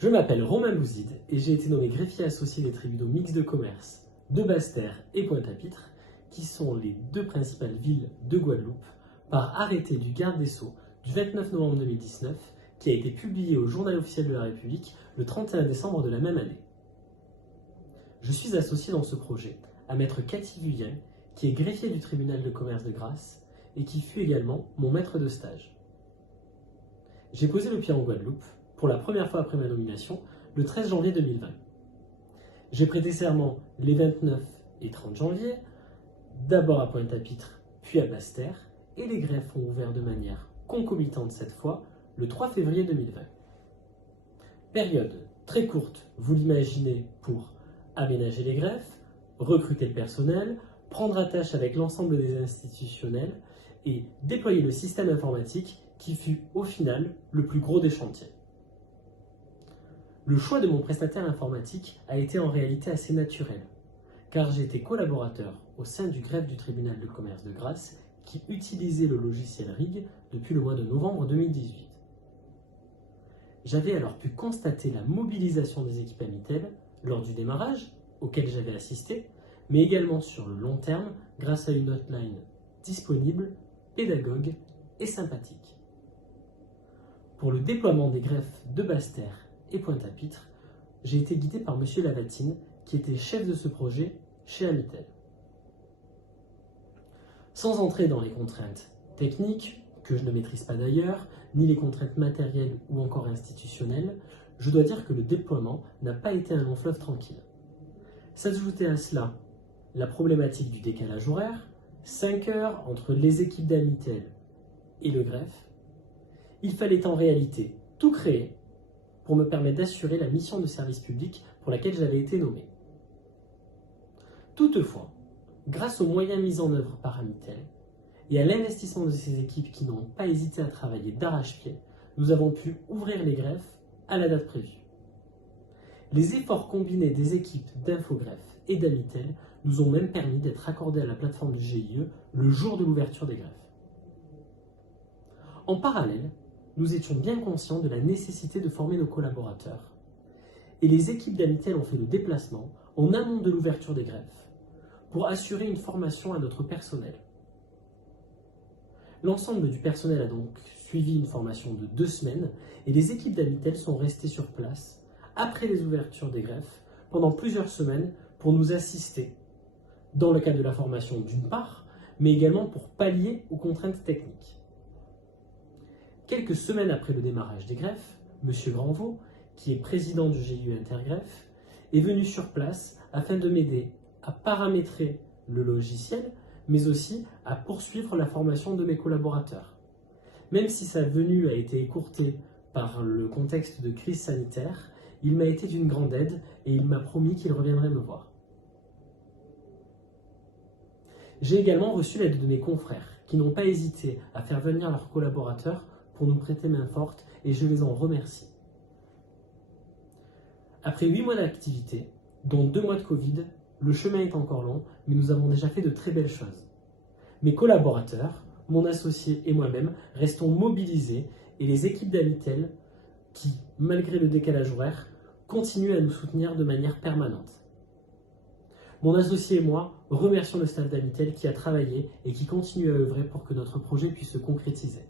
Je m'appelle Romain Bouzide et j'ai été nommé greffier associé des tribunaux mixtes de commerce de Basse-Terre et Pointe-à-Pitre, qui sont les deux principales villes de Guadeloupe, par arrêté du garde des Sceaux du 29 novembre 2019, qui a été publié au Journal officiel de la République le 31 décembre de la même année. Je suis associé dans ce projet à Maître Cathy Vuyen, qui est greffier du tribunal de commerce de Grasse et qui fut également mon maître de stage. J'ai posé le pied en Guadeloupe pour la première fois après ma nomination le 13 janvier 2020. J'ai prêté serment les 29 et 30 janvier, d'abord à Pointe-à-Pitre, puis à Basse-Terre, et les greffes ont ouvert de manière concomitante cette fois le 3 février 2020. Période très courte, vous l'imaginez, pour aménager les greffes, recruter le personnel, prendre attache avec l'ensemble des institutionnels et déployer le système informatique qui fut au final le plus gros des chantiers. Le choix de mon prestataire informatique a été en réalité assez naturel, car j'ai été collaborateur au sein du greffe du tribunal de commerce de Grasse qui utilisait le logiciel RIG depuis le mois de novembre 2018. J'avais alors pu constater la mobilisation des équipes Amitel lors du démarrage, auquel j'avais assisté, mais également sur le long terme grâce à une hotline disponible, pédagogue et sympathique. Pour le déploiement des greffes de Basse-Terre et Pointe-à-Pitre, j'ai été guidé par M. Lavatine, qui était chef de ce projet chez Amitel. Sans entrer dans les contraintes techniques, que je ne maîtrise pas d'ailleurs, ni les contraintes matérielles ou encore institutionnelles, je dois dire que le déploiement n'a pas été un long fleuve tranquille. S'ajoutait à cela la problématique du décalage horaire, 5 heures entre les équipes d'Amitel et le greffe. Il fallait en réalité tout créer pour me permettre d'assurer la mission de service public pour laquelle j'avais été nommé. Toutefois, grâce aux moyens mis en œuvre par Amitel et à l'investissement de ces équipes qui n'ont pas hésité à travailler d'arrache-pied, nous avons pu ouvrir les greffes à la date prévue. Les efforts combinés des équipes d'Infogreffe et d'Amitel nous ont même permis d'être accordés à la plateforme du GIE le jour de l'ouverture des greffes. En parallèle, nous étions bien conscients de la nécessité de former nos collaborateurs. Et les équipes d'Amitel ont fait le déplacement en amont de l'ouverture des greffes pour assurer une formation à notre personnel. L'ensemble du personnel a donc suivi une formation de 2 semaines et les équipes d'Amitel sont restées sur place après les ouvertures des greffes pendant plusieurs semaines pour nous assister dans le cadre de la formation d'une part, mais également pour pallier aux contraintes techniques. Quelques semaines après le démarrage des greffes, M. Granvaux, qui est président du GIE Intergreffe, est venu sur place afin de m'aider à paramétrer le logiciel, mais aussi à poursuivre la formation de mes collaborateurs. Même si sa venue a été écourtée par le contexte de crise sanitaire, il m'a été d'une grande aide et il m'a promis qu'il reviendrait me voir. J'ai également reçu l'aide de mes confrères qui n'ont pas hésité à faire venir leurs collaborateurs pour nous prêter main forte et je les en remercie. Après 8 mois d'activité, dont 2 mois de Covid, le chemin est encore long, mais nous avons déjà fait de très belles choses. Mes collaborateurs, mon associé et moi-même restons mobilisés et les équipes d'Amitel qui, malgré le décalage horaire, continuent à nous soutenir de manière permanente. Mon associé et moi remercions le staff d'Amitel qui a travaillé et qui continue à œuvrer pour que notre projet puisse se concrétiser.